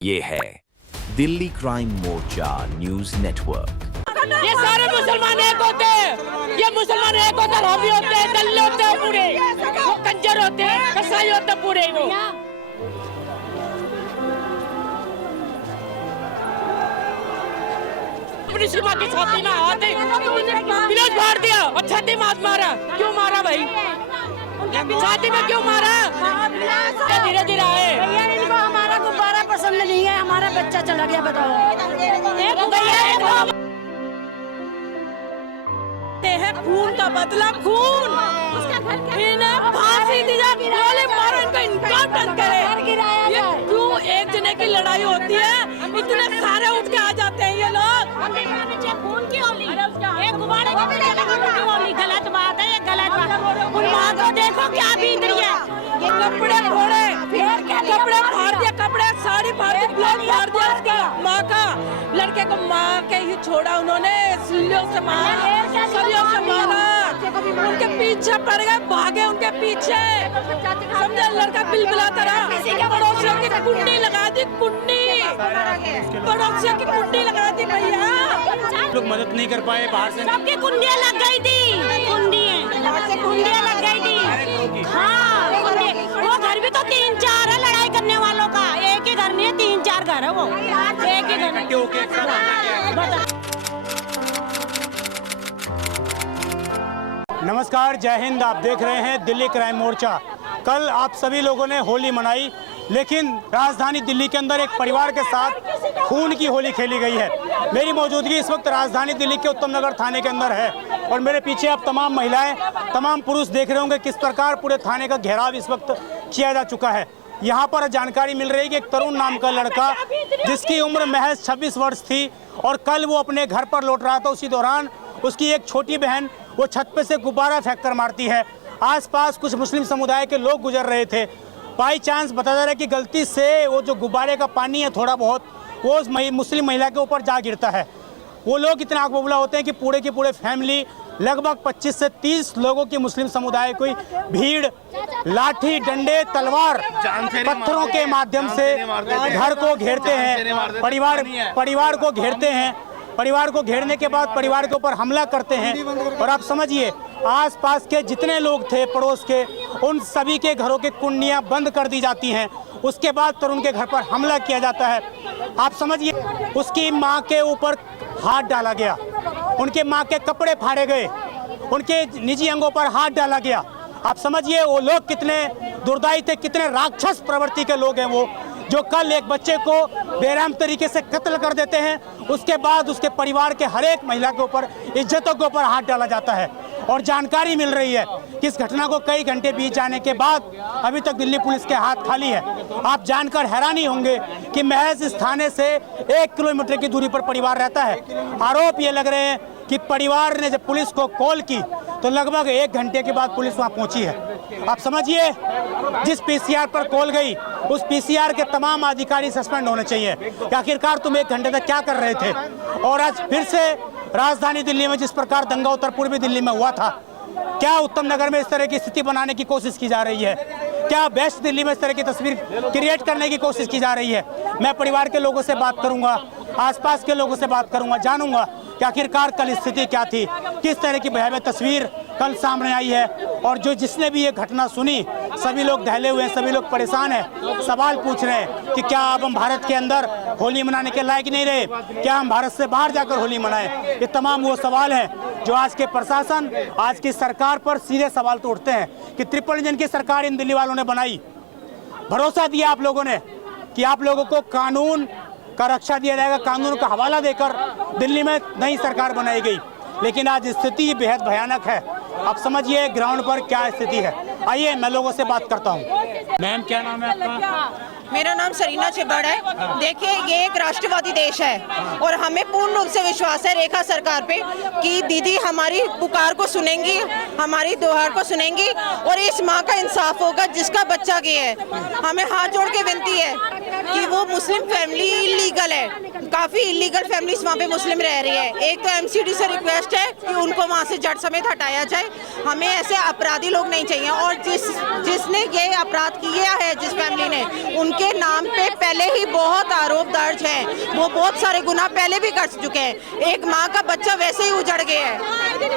ये है दिल्ली क्राइम मोर्चा news network. ये सारे मुसलमान एक होते हैं, ये मुसलमान एक होते हैं, हम भी होते हैं, दल्ले होते हैं पूरे, वो कंजर होते हैं, कसाई होते हैं पूरे वो। अपनी सीमा की छाती में हाथ विरोध मार दिया और छाती में हाथ मारा। क्यों मारा भाई? छाती में क्यों मारा? धीरे धीरे आए। इनको हमारा गुब्बारा पसंद नहीं है, हमारा बच्चा चला गया। बताओ है खून का बदला खून, इन्हें फांसी दी जाए, गोली मारो, इनको इनकाउंटर करे। ये क्यों एक जने की लड़ाई होती है इतने सारे उठ के आ जाते हैं ये लोग? खून की होली, एक गुब्बारे की होली, गलत बात है, ये गलत बात। उन माँ को देखो क्या बीत रही है। कपड़े फोड़े, कपड़े फाड़ दिया, कपड़े साड़ी फाड़ दी, ब्लाउज फाड़ दिया उसका, माँ का। लड़के को माँ के ही छोड़ा उन्होंने, सलियों से मारा, सलियों से मारा। उनके पीछे पड़ गए, भागे उनके पीछे। समझे? लड़का बिलबिलाता रहा। पड़ोसियों की कुंडी लगा दी, कुंडी, पड़ोसियों की कुंडी लगा दी भैया। लोग मदद नहीं कर पाए बाहर से। सबकी कुंडियाँ लग गई थी, कुंडियाँ लग गई थी। हाँ, वो घर भी तो 3-4 है लड़ाई करने वालों का, एक ही घर नहीं है, 3-4 घर है वो, एक ही घर। नमस्कार, जय हिंद। आप देख रहे हैं दिल्ली क्राइम मोर्चा। कल आप सभी लोगों ने होली मनाई, लेकिन राजधानी दिल्ली के अंदर एक परिवार के साथ खून की होली खेली गई है। मेरी मौजूदगी इस वक्त राजधानी दिल्ली के उत्तम नगर थाने के अंदर है और मेरे पीछे आप तमाम महिलाएं, तमाम पुरुष देख रहे होंगे किस प्रकार पूरे थाने का घेराव इस वक्त किया जा चुका है। यहाँ पर जानकारी मिल रही है कि एक तरुण नाम का लड़का, जिसकी उम्र महज 26 वर्ष थी और कल वो अपने घर पर लौट रहा था, उसी दौरान उसकी एक छोटी बहन वो छत पे से गुब्बारा फेंक कर मारती है। आसपास कुछ मुस्लिम समुदाय के लोग गुजर रहे थे। बाई चांस बता जा रहा है कि गलती से वो जो गुब्बारे का पानी है थोड़ा बहुत वो उस मुस्लिम महिला के ऊपर जा गिरता है। वो लोग इतना आग बबूला होते हैं कि पूरे की पूरे फैमिली, लगभग 25 से 30 लोगों की मुस्लिम समुदाय की भीड़ लाठी, डंडे, तलवार, पत्थरों के माध्यम से घर को घेरते हैं, परिवार को घेरते हैं। परिवार को घेरने के बाद परिवार के ऊपर हमला करते हैं और आप समझिए आसपास के जितने लोग थे पड़ोस के, उन सभी के घरों की कुंडियां बंद कर दी जाती हैं। उसके बाद तरुण के घर पर हमला किया जाता है। आप समझिए उसकी मां के ऊपर हाथ डाला गया, उनके मां के कपड़े फाड़े गए, उनके निजी अंगों पर हाथ डाला गया। आप समझिए वो लोग कितने दुर्दायी थे, कितने राक्षस प्रवृत्ति के लोग हैं वो, जो कल एक बच्चे को बेरहम तरीके से कत्ल कर देते हैं। उसके बाद उसके परिवार के हर एक महिला के ऊपर, इज्जतों के ऊपर हाथ डाला जाता है। और जानकारी मिल रही है कि इस घटना को कई घंटे बीत जाने के बाद अभी तक दिल्ली पुलिस के हाथ खाली है। आप जानकर हैरानी होंगे कि महज इस थाने से 1 किलोमीटर की दूरी पर परिवार रहता है। आरोप ये लग रहे हैं कि परिवार ने जब पुलिस को कॉल की तो लगभग 1 घंटे के बाद पुलिस वहाँ पहुँची है। आप समझिए जिस पीसीआर पर कॉल गई उस पीसीआर के तमाम अधिकारी सस्पेंड होने चाहिए कि आखिरकार तुम 1 घंटे तक क्या कर रहे थे। और आज फिर से राजधानी दिल्ली में जिस प्रकार दंगा उत्तर पूर्वी दिल्ली में हुआ था, क्या उत्तम नगर में इस तरह की स्थिति बनाने की कोशिश की जा रही है? क्या वेस्ट दिल्ली में इस तरह की तस्वीर क्रिएट करने की कोशिश की जा रही है? मैं परिवार के लोगों से बात करूंगा, आसपास के लोगों से बात करूंगा, जानूंगा कि आखिरकार कल स्थिति क्या थी, किस तरह की भयावह तस्वीर कल सामने आई है। और जो जिसने भी ये घटना सुनी, सभी लोग दहले हुए हैं, सभी लोग परेशान हैं, सवाल पूछ रहे हैं कि क्या अब हम भारत के अंदर होली मनाने के लायक नहीं रहे? क्या हम भारत से बाहर जाकर होली मनाएं? ये तमाम वो सवाल हैं जो आज के प्रशासन, आज की सरकार पर सीधे सवाल तो उठते हैं कि ट्रिपल इंजन की सरकार इन दिल्ली वालों ने बनाई, भरोसा दिया आप लोगों ने कि आप लोगों को कानून का रक्षा दिया जाएगा, कानून का हवाला देकर दिल्ली में नई सरकार बनाई गई, लेकिन आज स्थिति बेहद भयानक है। आप समझिए ग्राउंड पर क्या स्थिति है। आइए मैं लोगों से बात करता हूँ। मैम क्या नाम है आपका? मेरा नाम सरीना चिब्बड़ है। देखिए ये एक राष्ट्रवादी देश है और हमें पूर्ण रूप से विश्वास है रेखा सरकार पे कि दीदी हमारी पुकार को सुनेंगी, हमारी दोहार को सुनेंगी और इस माँ का इंसाफ होगा जिसका बच्चा गया है। हमें हाथ जोड़ के विनती है कि वो मुस्लिम फैमिली इलीगल है, काफी इलीगल फैमिलीज वहाँ पे मुस्लिम रह रही है। एक तो एमसीडी से रिक्वेस्ट है कि उनको वहाँ से जड़ समेत हटाया जाए, हमें ऐसे अपराधी लोग नहीं चाहिए। और जिसने ये अपराध किया है, जिस फैमिली ने, उनके नाम पे पहले ही बहुत आरोप दर्ज हैं, वो बहुत सारे गुनाह पहले भी कर चुके हैं। एक माँ का बच्चा वैसे ही उजड़ गया है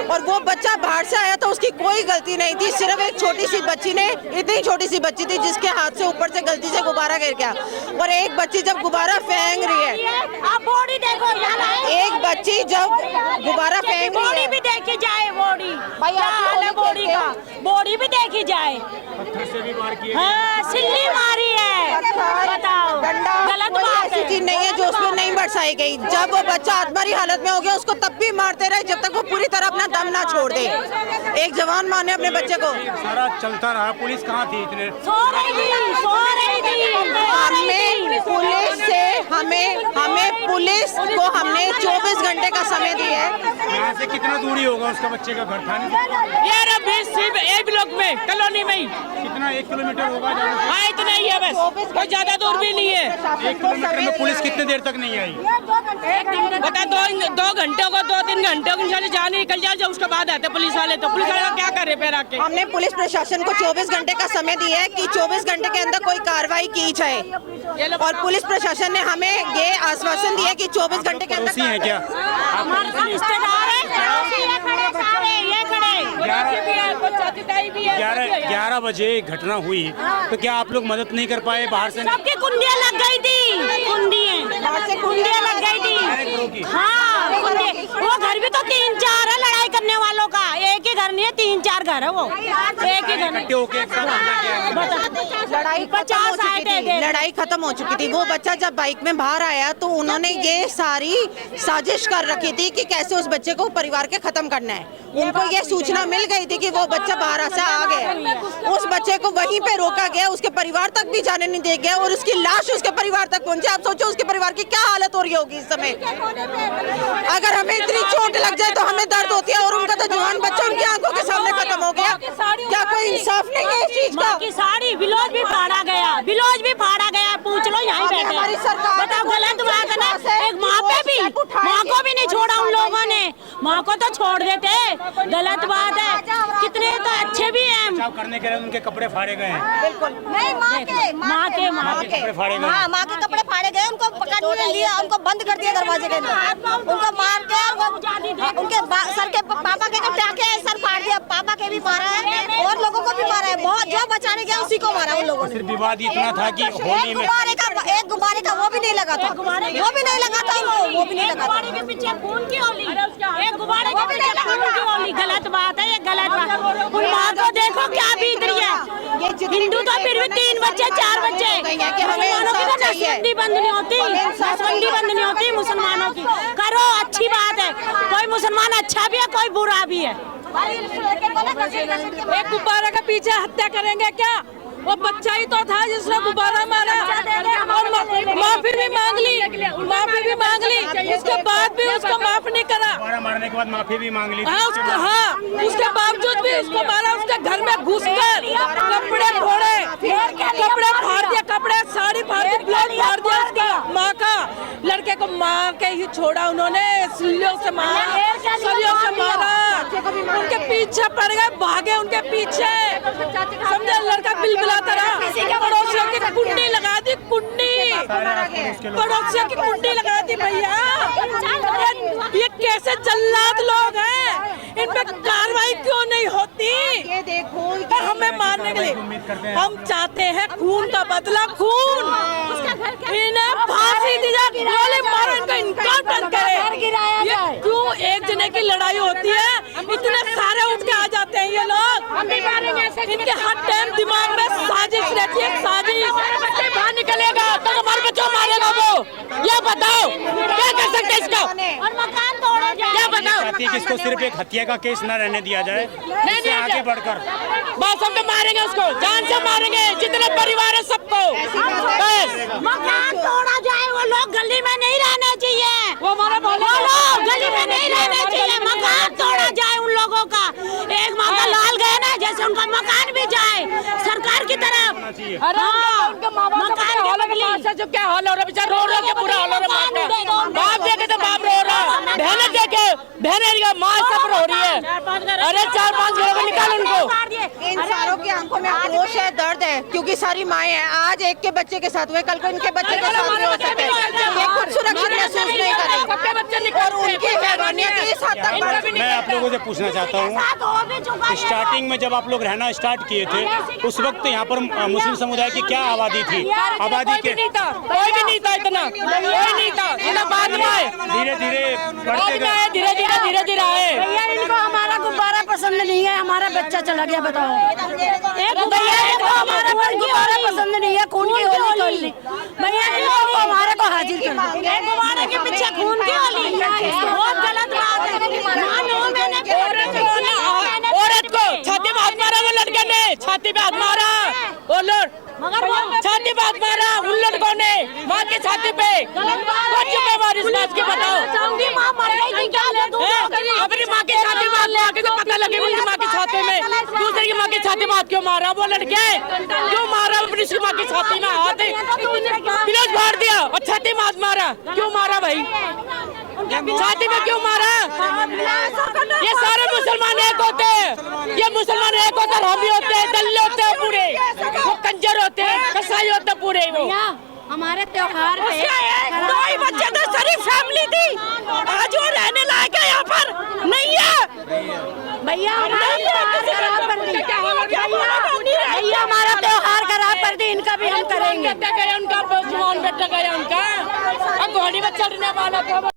और वो बच्चा बाहर से आया तो उसकी कोई गलती नहीं थी, सिर्फ एक छोटी सी बच्ची ने, इतनी छोटी सी बच्ची थी जिसके हाथ से ऊपर से गलती से गुब्बारा गिर गया। और एक बच्ची जब गुब्बारा फेंक रही है, आप बॉडी देखो, एक बच्ची जब गुब्बारा फेंक रही बॉडी है, भी देखी जाए, बॉडी क्या हाल है बॉडी का, बॉडी भी देखी जाए। हाँ, सिल्ली मारी है, बताओ, गलत बात ऐसी चीज नहीं है जो उसमें नहीं बरसाई गई। जब वो बच्चा आत्महरी हालत में हो गया, उसको तब भी मारते रहे जब तक वो पूरी तरह अपना दम ना छोड़ दे। एक जवान माँ ने अपने बच्चे को, सारा चलता रहा, पुलिस कहाँ थी इतने? सो रही थी, सो रही थी। हमें पुलिस से हमें पुलिस को हमने 24 घंटे का समय दिया है। यहाँ से कितना दूरी होगा उसका बच्चे का घर था? यार अब एक ब्लॉक में, कॉलोनी में ही कितना, 1 किलोमीटर होगा? हाँ, इतना ही है बस, कोई ज्यादा दूर भी नहीं है। 1 किलोमीटर में पुलिस कितने देर तक नहीं आई? बता, 2 घंटे को, 2-3 घंटे को इंशाल्लाह जान निकल जाए, जब उसके बाद आते पुलिस वाले, तो पुलिस वाले क्या करे फिर आके? हमने पुलिस प्रशासन को 24 घंटे का समय दिया है कि 24 घंटे के अंदर कोई कार्रवाई की जाए। और पुलिस प्रशासन ने हमें ये आश्वासन दिया कि 24 घंटे के पड़ोसी अंदर। हैं क्या? हमारे रिश्तेदार हैं, पड़ोसी ये खड़े, सारे ये खड़े। 11 बजे घटना हुई, तो क्या आप लोग मदद नहीं कर पाए बाहर से? सबकी कुंडियाँ लग गई थी, कुंडियाँ लग गई थी। हाँ, वो घर भी तो 3-4 है लड़ाई करने वालों का, एक ही घर नहीं है, 3-4 घर है वो, एक ही घर। इकट्ठे होके एक साथ हमला किया है। लड़ाई खत्म हो चुकी थी। वो बच्चा जब बाइक में बाहर आया तो उन्होंने ये सारी साजिश कर रखी थी कि कैसे उस बच्चे को परिवार के खत्म करना है। उनको ये सूचना मिल गई थी कि वो बच्चा बाहर से आ गया, उस बच्चे को वहीं पे रोका गया, उसके परिवार तक भी जाने नहीं दिया गया और उसकी लाश उसके परिवार तक पहुंची। आप सोचो उसके परिवार की क्या हालत हो रही होगी इस समय। अगर हमें इतनी चोट लग जाए तो हमें दर्द होती है और उनका तो जवान बच्चा उनकी आंखों के सामने खत्म हो गया। क्या कोई इंसाफ नहीं है इस चीज का? की साड़ी ब्लाउज भी फाड़ा गया, ब्लाउज भी फाड़ा गया, पूछ लो यहीं बैठे। हमारी सरकार बताओ, गलत बात है ना। एक माँ पे भी, माँ को भी नहीं छोड़ा उन लोगों ने, माँ को तो छोड़ देते, गलत बात है। कितने तो अच्छे भी हैं। बचाव करने के लिए उनके कपड़े फाड़े गए हैं। बिल्कुल नहीं, माँ के कपड़े फाड़े गए। हाँ, माँ के कपड़े फाड़े गए, उनको पकड़ नहीं लिया, उनको बंद कर दिया दरवाजे के अंदर, उनको मार के उनके सर के पापा के जो टाके हैं, सर फाड़ दिया, पापा के भी मारा है और लोगों को भी मारा है। बहुत जो बचाने गया उसी को मारा उन लोगों ने। सिर्फ विवाद इतना था कि होली में एक गुब्बारे का वो भी नहीं लगा था, वो भी नहीं लगा था, वो भी नहीं लगा था। के पीछे खून की होली, एक गुब्बारे के पीछे खून की होली, गलत बात है, ये गलत बात। उन माँ को देखो क्या बीत रही है। हिंदू तो फिर भी 3 बच्चे 4 बच्चे, मुसलमानों की तो नसबंदी बंद नहीं होती, नसबंदी बंद नहीं होती मुसलमानों की। करो, अच्छी बात है, कोई मुसलमान अच्छा भी है, कोई बुरा भी है। एक गुब्बारा के पीछे हत्या करेंगे क्या? वो बच्चा ही तो था जिसने गुब्बारा मारा और माफी भी मांग ली, उसके बाद भी उसको माफ नहीं करा। गुब्बारा मारने के बाद माफी भी मांग ली। हाँ, उसके बावजूद भी उसको मारा, उसके घर में घुसकर कपड़े फोड़े, कपड़े फाड़ दिया, कपड़े साड़ी फाड़ दी, ब्लाउज फाड़ दिया उसका, माँ का। लड़के को मार के ही छोड़ा उन्होंने, सलियों से मारा, उनके पीछे पड़ गए, भागे उनके पीछे, समझे? लड़का बिलबिलाता रहा, पड़ोसियों की कुंडी लगा दी, पड़ोसियों की कुंडी लगा दी। भैया ये कैसे जल्लाद लोग हैं, इन पे कार्रवाई क्यों नहीं होती? ये देखो हमें मारने के लिए हम चाहते हैं खून का बदला, खून। इन्हें फांसी दी जाए, गोली मारो, इनको इनकाउंटर करे। ये क्यों एक जने की लड़ाई होती है, इतने सारे उठ के आ जाते हैं ये लोग। इनके हर टाइम दिमाग में साजिश रहती है, साजिश। बाहर निकलेगा तो हमारे बच्चों मारेगा वो, ये बताओ क्या कर सकते इसका? और मकान तोड़ा जाए, क्या बताओ? चाहती है कि इसको सिर्फ एक हत्या का केस न रहने दिया जाए, इससे आगे बढ़कर बस हम तो मारेंगे उसको, जान से मारेंगे, जितने परिवार है सबको। बस मकान तोड़ा जाए, वो लोग गली में नहीं रहने चाहिए, वो हमारा वो लोग गली में नहीं रहने चाहिए, मकान तोड़ा जाए उन लोगों का। एक माँ का लाल गए ना, जैसे उनका मकान भी जाए सरकार की तरफ। हाँ, मकान के बदले जो क्या हाल हो रहा है, बेचारा रो के बुरा हाल हो रहा है माँ का। बाप देखे तो बाप रो रहा है, बहनें देखे बहनें, माँ सब रो रही है। अरे 4-5 घरों में निकाल उनको। इन सारों की आंखों में आक्रोश है, दर्द है, क्योंकि सारी माएँ हैं। आज एक के बच्चे के साथ हुए, कल को इनके बच्चे के साथ भी हो सकते हैं। ये खुद सुरक्षित महसूस नहीं कर रही और उनकी हैवानियत इस हद तक बढ़ मैं आप लोगों से पूछना चाहता हूँ, स्टार्टिंग में जब आप लोग रहना स्टार्ट किए थे उस वक्त यहाँ पर मुस्लिम समुदाय की क्या आबादी थी? आबादी के कोई भी नहीं था, इतना कोई नहीं था, इतना बाद में आए, धीरे धीरे बढ़ते गए। धीरे धीरे आए। भैया इनको हमारा गुब्बारा पसंद नहीं है, हमारा बच्चा चला गया, बताओ। भैया इनको हमारा गुब्बारा पसंद नहीं है, खून की होली कर ली भैया, इनको हमारे को हाजिर कर दो। गुब्बारे के पीछे खून की होली, बहुत गलत बात है। औरत को छाती में हाथ मारा, वो लड़के ने छाती पे हाथ मारा, वो छाती पे हाथ मारा उन लड़कों ने माँ की छाती पे। कौन जिम्मेवार इस बात की, बताओ। अपनी माँ की छाती में हाथ मार के तो पता लगे उनकी माँ की छाती में, दूसरे की माँ की छाती में हाथ क्यों मारा? वो लड़के क्यों मारा अपनी माँ की छाती में हाथ? फिरोज फाड़ दिया और छाती में हाथ मारा, क्यों मारा भाई? छाती में क्यों मारा? ये सारे मुसलमान एक होते हैं, ये मुसलमान एक होते हैं, हम भी होते हैं, दल्ले होते हैं पूरे, वो कंजर होते हैं, कसाई होते हैं पूरे। वो हमारे त्योहार पे 2 ही बच्चे थे, सारी फैमिली थी, आज वो रहने लायक है यहाँ पर नहीं है। भैया हमारा त्योहार खराब कर दी, इनका भी हम करेंगे। उनका जवान बेटा गया उनका, अब घोड़ी में चढ़ने वाला था।